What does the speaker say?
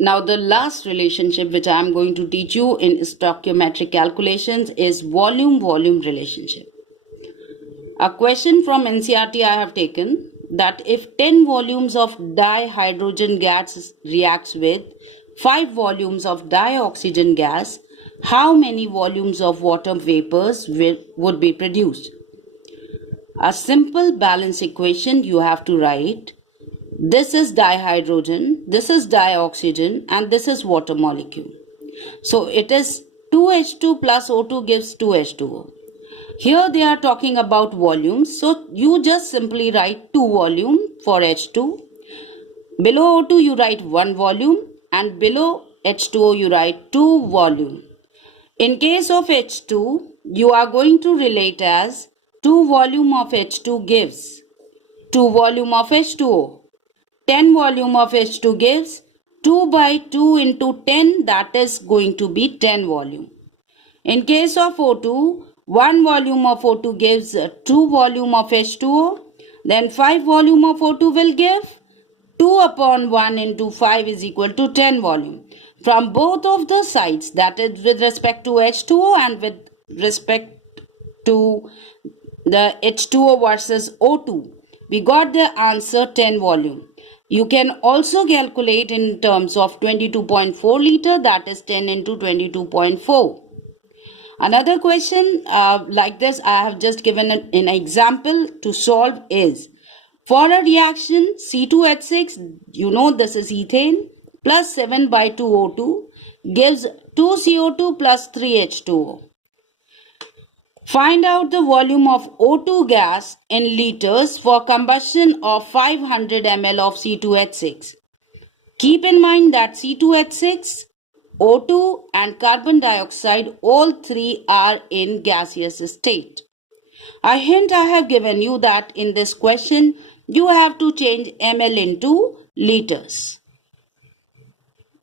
Now, the last relationship which I am going to teach you in stoichiometric calculations is volume-volume relationship. A question from NCERT I have taken that if 10 volumes of dihydrogen gas reacts with 5 volumes of dioxygen gas, how many volumes of water vapors would be produced? A simple balance equation you have to write. This is dihydrogen, this is dioxygen, and this is water molecule. So it is 2H2 plus O2 gives 2H2O. Here they are talking about volumes. So you just simply write 2 volume for H2. Below O2 you write 1 volume, and below H2O you write 2 volume. In case of H2, you are going to relate as 2 volume of H2 gives 2 volume of H2O. 10 volume of H2 gives 2 by 2 into 10, that is going to be 10 volume. In case of O2, 1 volume of O2 gives 2 volume of H2O. Then 5 volume of O2 will give 2 upon 1 into 5 is equal to 10 volume. From both of the sides, that is with respect to H2O and with respect to the H2O versus O2, we got the answer 10 volume. You can also calculate in terms of 22.4 liter, that is 10 into 22.4. Another question like this I have just given an example to solve is, for a reaction C2H6, you know this is ethane, plus 7 by 2 O2 gives 2 CO2 plus 3 H2O. Find out the volume of O2 gas in liters for combustion of 500 ml of C2H6. Keep in mind that C2H6, O2 and carbon dioxide, all three are in gaseous state. A hint I have given you that in this question you have to change ml into liters.